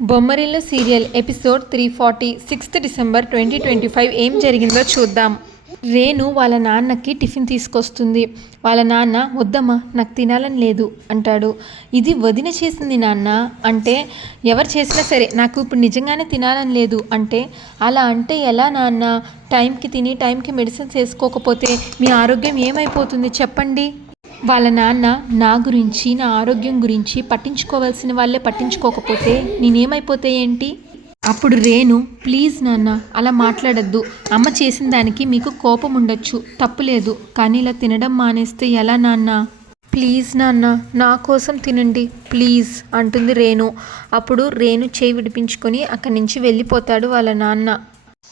Bommarillu serial episode three forty sixth December twenty twenty five ఏం జరిగిందో చూద్దాం. రేణు వాళ్ళ నాన్నకి టిఫిన్ తీసుకొస్తుంది. వాళ్ళ నాన్న వద్దమ్మా నాకు తినాలని లేదు అంటాడు. ఇది వదిన చేసింది నాన్న అంటే ఎవరు చేసినా సరే నాకు ఇప్పుడు నిజంగానే తినాలని లేదు అంటే అలా అంటే ఎలా నాన్న? టైంకి తిని టైంకి మెడిసిన్స్ వేసుకోకపోతే మీ ఆరోగ్యం ఏమైపోతుంది? చెప్పండి వాళ్ళ నాన్న నా గురించి నా ఆరోగ్యం గురించి పట్టించుకోవాల్సిన వాళ్ళే పట్టించుకోకపోతే నేనేమైపోతే ఏంటి? అప్పుడు రేణు ప్లీజ్ నాన్న అలా మాట్లాడద్దు. అమ్మ చేసిన దానికి మీకు కోపం ఉండొచ్చు. తప్పులేదు కానీ ఇలా తినడం మానేస్తే ఎలా నాన్న? ప్లీజ్ నాన్న నా కోసం తినండి. ప్లీజ్ అంటుంది రేణు. అప్పుడు రేణు చేయి విడిపించుకొని అక్కడి నుంచి వెళ్ళిపోతాడు వాళ్ళ నాన్న.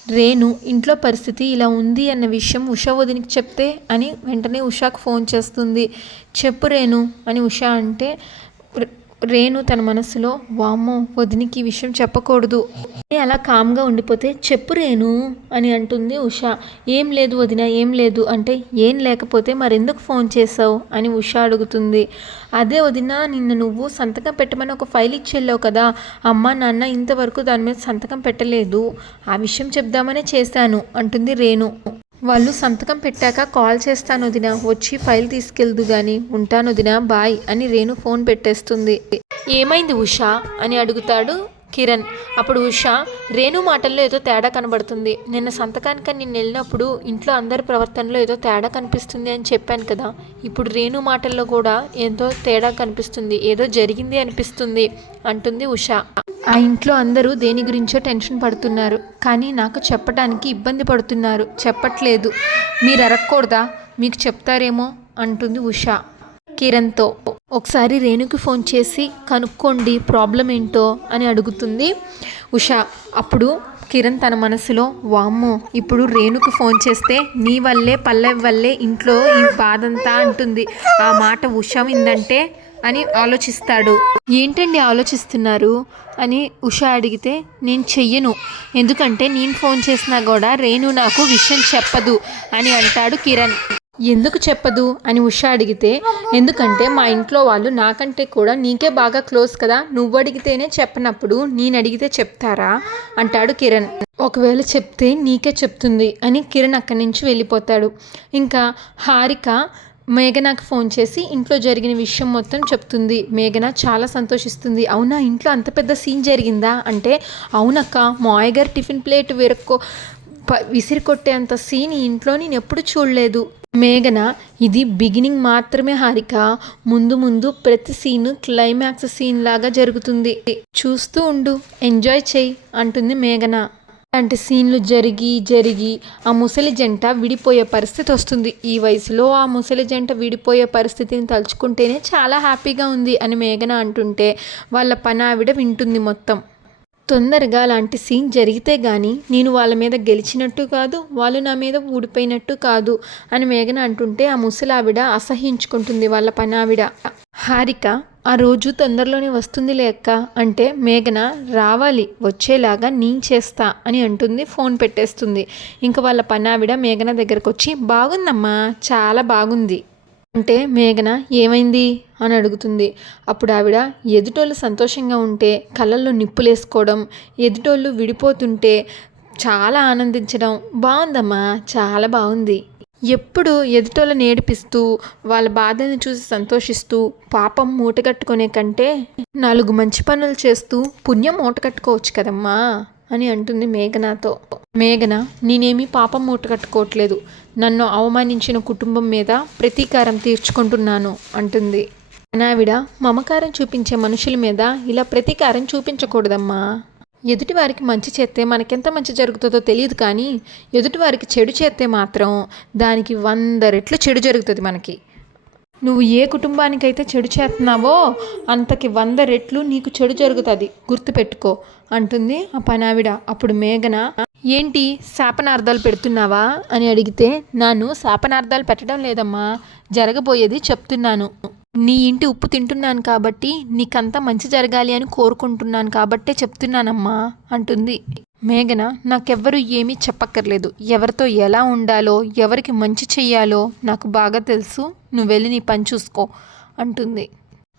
రేణు ఇంట్లో పరిస్థితి ఇలా ఉంది అన్న విషయం ఉషా వదినికి చెప్తే అని వెంటనే ఉషాకు ఫోన్ చేస్తుంది. చెప్పు రేణు అని ఉషా అంటే రేణు తన మనసులో వామ్మో వదినికి విషయం చెప్పకూడదు. అలా కామ్గా ఉండిపోతే చెప్పు రేణు అని అంటుంది ఉషా. ఏం లేదు వదిన ఏం లేదు. అంటే ఏం లేకపోతే మరెందుకు ఫోన్ చేసావు అని ఉషా అడుగుతుంది. అదే వదిన నిన్న నువ్వు సంతకం పెట్టమని ఒక ఫైల్ ఇచ్చెళ్ళావు కదా. అమ్మ నాన్న ఇంతవరకు దాని మీద సంతకం పెట్టలేదు. ఆ విషయం చెప్దామనే చేశాను అంటుంది రేణు. వాళ్ళు సంతకం పెట్టాక కాల్ చేస్తాను వదిన వచ్చి ఫైల్ తీసుకెళ్దు గాని. ఉంటాను వదిన బాయ్ అని రేణు ఫోన్ పెట్టేస్తుంది. ఏమైంది ఉషా అని అడుగుతాడు. కిరణ్. అప్పుడు ఉషా రేణు మాటల్లో ఏదో తేడా కనబడుతుంది. నిన్న సంతకానికి నేను వెళ్ళినప్పుడు ఇంట్లో అందరి ప్రవర్తనలో ఏదో తేడా కనిపిస్తుంది అని చెప్పాను కదా. ఇప్పుడు రేణు మాటల్లో కూడా ఏదో తేడా కనిపిస్తుంది. ఏదో జరిగింది అనిపిస్తుంది అంటుంది ఉష. ఆ ఇంట్లో అందరూ దేని గురించో టెన్షన్ పడుతున్నారు. కానీ నాకు చెప్పడానికి ఇబ్బంది పడుతున్నారు. చెప్పట్లేదు. మీరు అరగకూడదా మీకు చెప్తారేమో అంటుంది ఉష. కిరణ్తో. ఒకసారి రేణుకి ఫోన్ చేసి కనుక్కోండి ప్రాబ్లం ఏంటో? అని అడుగుతుంది ఉషా. అప్పుడు కిరణ్ తన మనసులో వామ్మో ఇప్పుడు రేణుకు ఫోన్ చేస్తే నీ వల్లే పల్లవి వల్లే ఇంట్లో ఈ బాధంతా అంటుంది. ఆ మాట ఉష విందంటే? అని ఆలోచిస్తాడు. ఏంటండి ఆలోచిస్తున్నారు? అని ఉష అడిగితే నేను చెయ్యను. ఎందుకంటే నేను ఫోన్ చేసినా కూడా రేణు నాకు విషయం చెప్పదు అని అంటాడు కిరణ్. ఎందుకు చెప్పదు అని ఉష అడిగితే ఎందుకంటే మా ఇంట్లో వాళ్ళు నాకంటే కూడా నీకే బాగా క్లోజ్ కదా నువ్వు అడిగితేనే చెప్పనప్పుడు నేను అడిగితే చెప్తారా? అంటాడు కిరణ్. ఒకవేళ చెప్తే నీకే చెప్తుంది అని కిరణ్ అక్కడి నుంచి వెళ్ళిపోతాడు. ఇంకా హారిక మేఘనాకి ఫోన్ చేసి ఇంట్లో జరిగిన విషయం మొత్తం చెప్తుంది. మేఘన చాలా సంతోషిస్తుంది. అవునా ఇంట్లో అంత పెద్ద సీన్ జరిగిందా? అంటే అవునక్క మాయ్ గారు టిఫిన్ ప్లేట్ విరక్కో విసిరి కొట్టేంత సీన్ ఈ ఇంట్లో నేను ఎప్పుడు చూడలేదు. మేఘన ఇది బిగినింగ్ మాత్రమే హారిక. ముందు ముందు ప్రతి సీన్ క్లైమాక్స్ సీన్ లాగా జరుగుతుంది. చూస్తూ ఉండు ఎంజాయ్ చెయ్యి అంటుంది మేఘన. అలాంటి సీన్లు జరిగి జరిగి ఆ ముసలి జంట విడిపోయే పరిస్థితి వస్తుంది. ఈ వయసులో ఆ ముసలి జంట విడిపోయే పరిస్థితిని తలుచుకుంటేనే చాలా హ్యాపీగా ఉంది అని మేఘన అంటుంటే వాళ్ళ పనావిడ వింటుంది మొత్తం. తొందరగా అలాంటి సీన్ జరిగితే కానీ నేను వాళ్ళ మీద గెలిచినట్టు కాదు వాళ్ళు నా మీద ఊడిపోయినట్టు కాదు అని మేఘన అంటుంటే ఆ ముసలావిడ అసహించుకుంటుంది వాళ్ళ పనావిడ. హారిక ఆ రోజు తొందరలోనే వస్తుంది లేక్క అంటే మేఘన రావాలి వచ్చేలాగా నేను చేస్తా అని అంటుంది ఫోన్ పెట్టేస్తుంది. ఇంకా వాళ్ళ పనావిడ మేఘన దగ్గరకు వచ్చి బాగుందమ్మా చాలా బాగుంది అంటే మేఘన ఏమైంది? అని అడుగుతుంది. అప్పుడు ఆవిడ ఎదుటోళ్ళు సంతోషంగా ఉంటే కళ్ళల్లో నిప్పులేసుకోవడం ఎదుటోళ్ళు విడిపోతుంటే చాలా ఆనందించడం. బాగుందమ్మా చాలా బాగుంది. ఎప్పుడు ఎదుటోళ్ళని ఏడిపిస్తూ వాళ్ళ బాధని చూసి సంతోషిస్తూ పాపం మూటగట్టుకునే కంటే నాలుగు మంచి పనులు చేస్తూ పుణ్యం మూటగట్టుకోవచ్చు కదమ్మా అని అంటుంది మేఘనాతో. మేఘన నేనేమీ పాపం మూట కట్టుకోవట్లేదు. నన్ను అవమానించిన కుటుంబం మీద ప్రతీకారం తీర్చుకుంటున్నాను అంటుంది. అనావిడ మమకారం చూపించే మనుషుల మీద ఇలా ప్రతీకారం చూపించకూడదమ్మా. ఎదుటివారికి మంచి చేస్తే మనకెంత మంచి జరుగుతుందో తెలియదు కానీ ఎదుటివారికి చెడు చేస్తే మాత్రం దానికి వంద రెట్లు చెడు జరుగుతుంది మనకి. నువ్వు ఏ కుటుంబానికైతే చెడు చేస్తున్నావో అంతకి వంద రెట్లు నీకు చెడు జరుగుతుంది. గుర్తుపెట్టుకో అంటుంది ఆ పనావిడ. అప్పుడు మేఘన ఏంటి శాపనార్థాలు పెడుతున్నావా అని అడిగితే నాను శాపనార్థాలు పెట్టడం లేదమ్మా జరగబోయేది చెప్తున్నాను. నీ ఇంటి ఉప్పు తింటున్నాను కాబట్టి నీకంతా మంచి జరగాలి అని కోరుకుంటున్నాను కాబట్టే చెప్తున్నానమ్మా అంటుంది. మేఘన నాకెవ్వరు ఏమీ చెప్పక్కర్లేదు. ఎవరితో ఎలా ఉండాలో ఎవరికి మంచి చెయ్యాలో నాకు బాగా తెలుసు. నువ్వు వెళ్ళి నీ పని చూసుకో అంటుంది.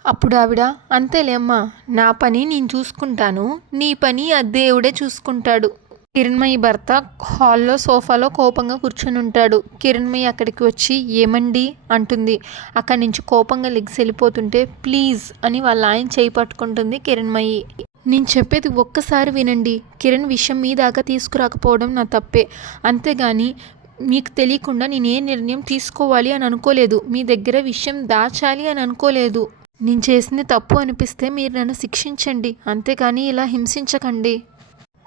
అప్పుడు ఆవిడ అంతేలేమ్మా నా పని నేను చూసుకుంటాను నీ పని ఆ దేవుడే చూసుకుంటాడు. కిరణ్మయి భర్త హాల్లో సోఫాలో కోపంగా కూర్చొని ఉంటాడు. కిరణ్మయి అక్కడికి వచ్చి ఏమండి? అంటుంది. అక్కడి నుంచి కోపంగా లెగ్స్ వెళ్ళిపోతుంటే ప్లీజ్ అని వాళ్ళ ఆయన చేయి పట్టుకుంటుంది కిరణ్మయి నేను చెప్పేది ఒక్కసారి వినండి. కిరణ్ విషయం మీ దాకా తీసుకురాకపోవడం నా తప్పే. అంతేగాని మీకు తెలియకుండా నేను ఏ నిర్ణయం తీసుకోవాలి అని అనుకోలేదు. మీ దగ్గర విషయం దాచాలి అని అనుకోలేదు. నేను చేసింది తప్పు అనిపిస్తే మీరు నన్ను శిక్షించండి. అంతేగాని ఇలా హింసించకండి.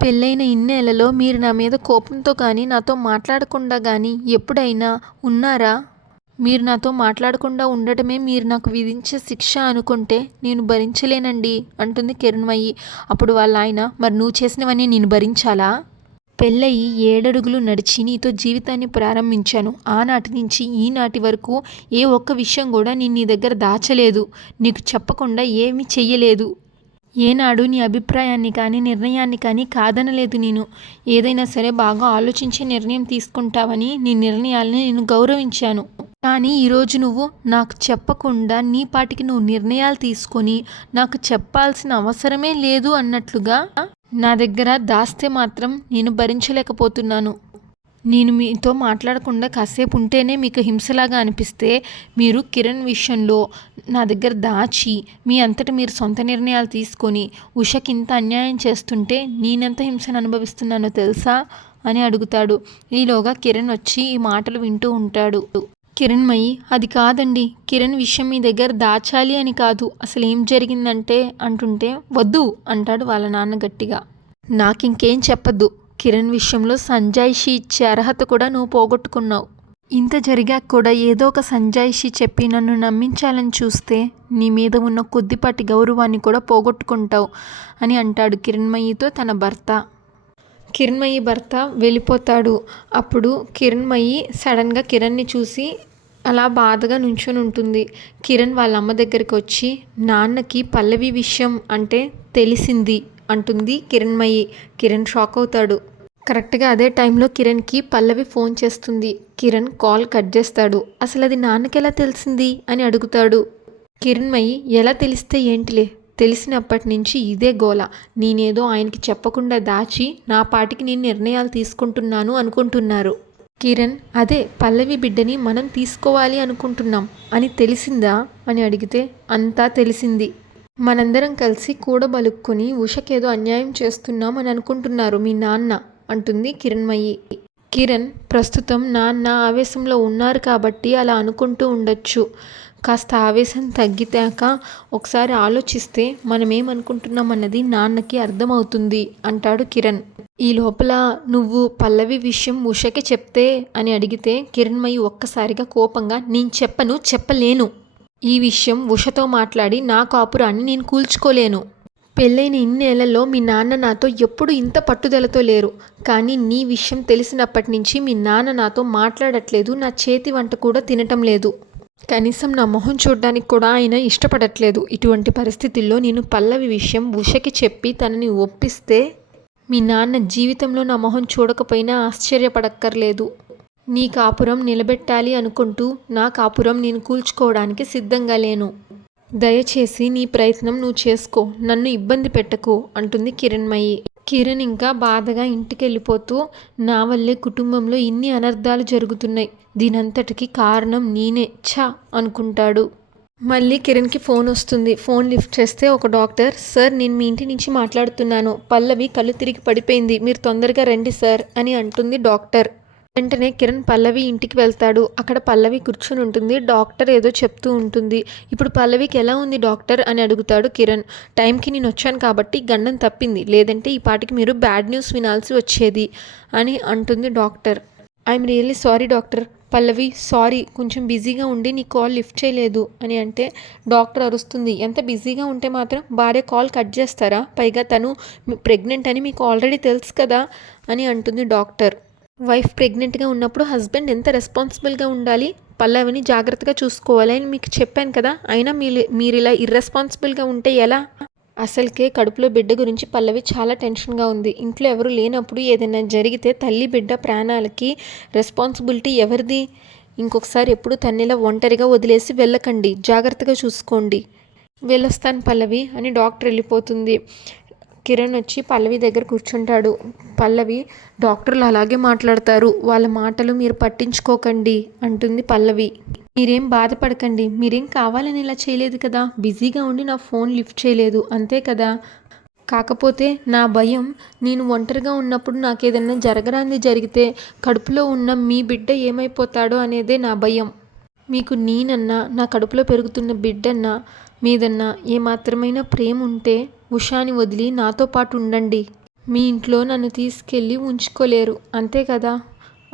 పెళ్ళైన ఇన్నేళ్ళలో మీరు నా మీద కోపంతో కానీ నాతో మాట్లాడకుండా కానీ ఎప్పుడైనా ఉన్నారా? మీరు నాతో మాట్లాడకుండా ఉండటమే మీరు నాకు విధించే శిక్ష అనుకుంటే నేను భరించలేనండి అంటుంది కిరణ్మయ్యి అప్పుడు వాళ్ళ ఆయన మరి నువ్వు చేసినవన్నీ నేను భరించాలా? పెళ్ళయి ఏడడుగులు నడిచి నీతో జీవితాన్ని ప్రారంభించాను. ఆనాటి నుంచి ఈనాటి వరకు ఏ ఒక్క విషయం కూడా నేను నీ దగ్గర దాచలేదు. నీకు చెప్పకుండా ఏమీ చెయ్యలేదు. ఏనాడు నీ అభిప్రాయాన్ని కానీ నిర్ణయాన్ని కానీ కాదనలేదు నేను. ఏదైనా సరే బాగా ఆలోచించి నిర్ణయం తీసుకుంటావని నీ నిర్ణయాల్ని నేను గౌరవించాను. కానీ ఈరోజు నువ్వు నాకు చెప్పకుండా నీ పాటికి నువ్వు నిర్ణయాలు తీసుకొని నాకు చెప్పాల్సిన అవసరమే లేదు అన్నట్లుగా నా దగ్గర దాస్తే మాత్రం నేను భరించలేకపోతున్నాను. నేను మీతో మాట్లాడకుండా కాసేపు ఉంటేనే మీకు హింసలాగా అనిపిస్తే మీరు కిరణ్ విషయంలో నా దగ్గర దాచి మీ అంతట మీరు సొంత నిర్ణయాలు తీసుకొని ఉషకి ఇంత అన్యాయం చేస్తుంటే నేనెంత హింసను అనుభవిస్తున్నానో తెలుసా? అని అడుగుతాడు. ఈలోగా కిరణ్ వచ్చి ఈ మాటలు వింటూ ఉంటాడు. కిరణ్మయి అది కాదండి. కిరణ్ విషయం మీ దగ్గర దాచాలి అని కాదు. అసలు ఏం జరిగిందంటే అంటుంటే వద్దు అంటాడు వాళ్ళ నాన్న గట్టిగా. నాకింకేం చెప్పద్దు. కిరణ్ విషయంలో సంజాయిషి ఇచ్చే అర్హత కూడా నువ్వు పోగొట్టుకున్నావు. ఇంత జరిగాక కూడా ఏదో ఒక సంజాయిషి చెప్పి నన్ను నమ్మించాలని చూస్తే నీ మీద ఉన్న కొద్దిపాటి గౌరవాన్ని కూడా పోగొట్టుకుంటావు అని అంటాడు కిరణ్మయితో తన భర్త. కిరణ్మయి భర్త వెళ్ళిపోతాడు. అప్పుడు కిరణ్మయి సడన్గా కిరణ్ని చూసి అలా బాధగా నుంచొని ఉంటుంది. కిరణ్ వాళ్ళ అమ్మ దగ్గరికి వచ్చి నాన్నకి పల్లవి విషయం అంటే తెలిసింది. అంటుంది కిరణ్మయి. కిరణ్ షాక్ అవుతాడు. కరెక్ట్గా అదే టైంలో కిరణ్కి పల్లవి ఫోన్ చేస్తుంది. కిరణ్ కాల్ కట్ చేస్తాడు. అసలు అది నాన్నకి ఎలా తెలిసింది? అని అడుగుతాడు. కిరణ్మయి ఎలా తెలిస్తే ఏంటిలే? తెలిసినప్పటి నుంచి ఇదే గోల. నేనేదో ఆయనకి చెప్పకుండా దాచి నా పాటికి నేను నిర్ణయాలు తీసుకుంటున్నాను అనుకుంటున్నారు. కిరణ్ అదే పల్లవి బిడ్డని మనం తీసుకోవాలి అనుకుంటున్నాం. అని తెలిసిందా? అని అడిగితే అంతా తెలిసింది. మనందరం కలిసి కూడబలుక్కుని ఉషకేదో అన్యాయం చేస్తున్నాం అని అనుకుంటున్నారు మీ నాన్న అంటుంది కిరణ్మయి. కిరణ్ ప్రస్తుతం నాన్న ఆవేశంలో ఉన్నారు కాబట్టి అలా అనుకుంటూ ఉండొచ్చు. కాస్త ఆవేశం తగ్గితాక ఒకసారి ఆలోచిస్తే మనం అన్నది నాన్నకి అర్థమవుతుంది అంటాడు కిరణ్. ఈ లోపల నువ్వు పల్లవి విషయం ఉషకి చెప్తే అని అడిగితే కిరణ్మయి ఒక్కసారిగా కోపంగా నేను చెప్పను చెప్పలేను. ఈ విషయం ఉషతో మాట్లాడి నా కాపురాన్ని నేను కూల్చుకోలేను. పెళ్ళైన ఇన్నేళ్ళలో మీ నాన్న నాతో ఎప్పుడు ఇంత పట్టుదలతో లేరు. కానీ నీ విషయం తెలిసినప్పటి నుంచి మీ నాన్న నాతో మాట్లాడట్లేదు నా చేతి వంట కూడా తినటం లేదు. కనీసం నా మొహం చూడడానికి కూడా ఆయన ఇష్టపడట్లేదు. ఇటువంటి పరిస్థితుల్లో నేను పల్లవి విషయం ఉషకి చెప్పి తనని ఒప్పిస్తే మీ నాన్న జీవితంలో నా మొహం చూడకపోయినా ఆశ్చర్యపడక్కర్లేదు. నీ కాపురం నిలబెట్టాలి అనుకుంటూ నా కాపురం నేను కూల్చుకోవడానికి సిద్ధంగా లేను. దయచేసి నీ ప్రయత్నం నువ్వు చేసుకో. నన్ను ఇబ్బంది పెట్టకు అంటుంది కిరణ్మయి. కిరణ్ ఇంకా బాధగా ఇంటికి వెళ్ళిపోతూ నా వల్లే కుటుంబంలో ఇన్ని అనర్థాలు జరుగుతున్నాయి. దీనంతటికి కారణం నేనే. ఛా! అనుకుంటాడు. మళ్ళీ కిరణ్కి ఫోన్ వస్తుంది. ఫోన్ లిఫ్ట్ చేస్తే ఒక డాక్టర్ సార్ నేను మీ ఇంటి నుంచి మాట్లాడుతున్నాను. పల్లవి కళ్ళు తిరిగి పడిపోయింది. మీరు తొందరగా రండి సార్ అని అంటుంది డాక్టర్. వెంటనే కిరణ్ పల్లవి ఇంటికి వెళ్తాడు. అక్కడ పల్లవి కూర్చుని ఉంటుంది. డాక్టర్ ఏదో చెప్తూ ఉంటుంది. ఇప్పుడు పల్లవికి ఎలా ఉంది డాక్టర్? అని అడుగుతాడు కిరణ్. టైంకి నేను వచ్చాను కాబట్టి గండం తప్పింది. లేదంటే ఈ పాటికి మీరు బ్యాడ్ న్యూస్ వినాల్సి వచ్చేది అని అంటుంది doctor. I'm really sorry doctor. Pallavi sorry కొంచెం బిజీగా ఉండి నీ కాల్ లిఫ్ట్ చేయలేదు అని అంటే డాక్టర్ అరుస్తుంది. ఎంత బిజీగా ఉంటే మాత్రం భార్య కాల్ కట్ చేస్తారా? పైగా తను ప్రెగ్నెంట్ అని మీకు ఆల్రెడీ తెలుసు కదా అని అంటుంది డాక్టర్. వైఫ్ ప్రెగ్నెంట్గా ఉన్నప్పుడు హస్బెండ్ ఎంత రెస్పాన్సిబుల్గా ఉండాలి పల్లవిని జాగ్రత్తగా చూసుకోవాలి అని మీకు చెప్పాను కదా. అయినా మీరు మీరు ఇలా ఇర్రెస్పాన్సిబుల్గా ఉంటే ఎలా? అసలుకే కడుపులో బిడ్డ గురించి పల్లవి చాలా టెన్షన్గా ఉంది. ఇంట్లో ఎవరు లేనప్పుడు ఏదైనా జరిగితే తల్లి బిడ్డ ప్రాణాలకి రెస్పాన్సిబిలిటీ ఎవరిది? ఇంకొకసారి ఎప్పుడు తన్నిలా ఒంటరిగా వదిలేసి వెళ్ళకండి. జాగ్రత్తగా చూసుకోండి. వెళ్ళొస్తాను పల్లవి అని డాక్టర్ వెళ్ళిపోతుంది. కిరణ్ వచ్చి పల్లవి దగ్గర కూర్చుంటాడు. పల్లవి డాక్టర్లు అలాగే మాట్లాడతారు. వాళ్ళ మాటలు మీరు పట్టించుకోకండి అంటుంది పల్లవి. మీరేం బాధపడకండి. మీరేం కావాలని ఇలా చేయలేదు కదా? బిజీగా ఉండి నా ఫోన్ లిఫ్ట్ చేయలేదు. అంతే కదా? కాకపోతే నా భయం నేను ఒంటరిగా ఉన్నప్పుడు నాకు ఏదైనా జరగరాంది జరిగితే కడుపులో ఉన్న మీ బిడ్డ ఏమైపోతాడో అనేదే నా భయం. మీకు నేనన్నా నా కడుపులో పెరుగుతున్న బిడ్డన్నా మీదన్నా ఏమాత్రమైన ప్రేమ ఉంటే ఉషాని వదిలి నాతో పాటు ఉండండి. మీ ఇంట్లో నన్ను తీసుకెళ్ళి ఉంచుకోలేరు. అంతే కదా?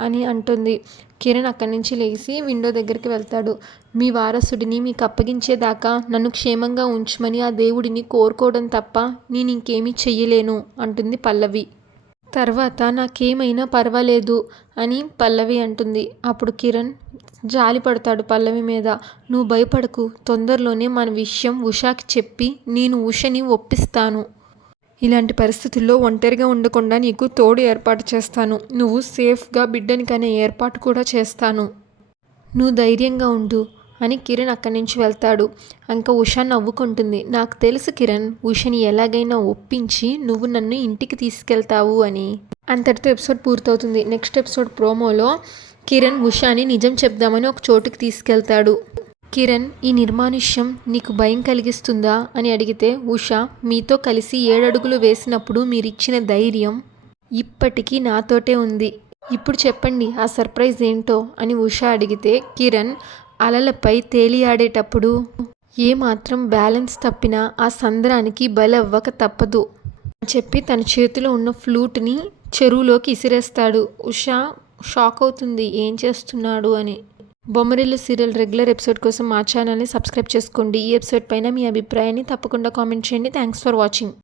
అని అంటుంది. కిరణ్ అక్కడి నుంచి లేచి విండో దగ్గరికి వెళ్తాడు. మీ వారసుడిని మీకు అప్పగించేదాకా నన్ను క్షేమంగా ఉంచమని ఆ దేవుడిని కోరుకోవడం తప్ప నేను ఇంకేమీ చెయ్యలేను అంటుంది పల్లవి. తర్వాత నాకేమైనా పర్వాలేదు అని పల్లవి అంటుంది. అప్పుడు కిరణ్ జాలి పడతాడు పల్లవి మీద. నువ్వు భయపడకు తొందరలోనే మన విషయం ఉషాకి చెప్పి నేను ఉషని ఒప్పిస్తాను. ఇలాంటి పరిస్థితుల్లో ఒంటరిగా ఉండకుండా నీకు తోడు ఏర్పాటు చేస్తాను. నువ్వు సేఫ్గా బిడ్డనికనే ఏర్పాటు కూడా చేస్తాను. నువ్వు ధైర్యంగా ఉండు అని కిరణ్ అక్కడి నుంచి వెళ్తాడు. ఇంకా ఉష నవ్వుకుంటుంది. నాకు తెలుసు కిరణ్ ఉషని ఎలాగైనా ఒప్పించి నువ్వు నన్ను ఇంటికి తీసుకెళ్తావు అని. అంతటితో ఎపిసోడ్ పూర్తవుతుంది. నెక్స్ట్ ఎపిసోడ్ ప్రోమోలో కిరణ్ ఉషాని నిజం చెప్దామని ఒక చోటుకి తీసుకెళ్తాడు. కిరణ్ ఈ నిర్మానుష్యం నీకు భయం కలిగిస్తుందా? అని అడిగితే ఉష మీతో కలిసి ఏడడుగులు వేసినప్పుడు మీరిచ్చిన ధైర్యం ఇప్పటికీ నాతోటే ఉంది. ఇప్పుడు చెప్పండి ఆ సర్ప్రైజ్ ఏంటో? అని ఉష అడిగితే కిరణ్ అలలపై తేలియాడేటప్పుడు ఏమాత్రం బ్యాలెన్స్ తప్పినా ఆ సంద్రానికి బలవ్వక తప్పదు అని చెప్పి తన చేతిలో ఉన్న ఫ్లూట్ని చెరువులోకి ఇసిరేస్తాడు. ఉష షాక్ అవుతుంది. ఏం చేస్తున్నాడు అని. బొమ్మరిల్లు సీరియల్ రెగ్యులర్ ఎపిసోడ్ కోసం మా ఛానల్ని సబ్స్క్రైబ్ చేసుకోండి. ఈ ఎపిసోడ్ పైన మీ అభిప్రాయాన్ని తప్పకుండా కామెంట్ చేయండి. Thanks for watching.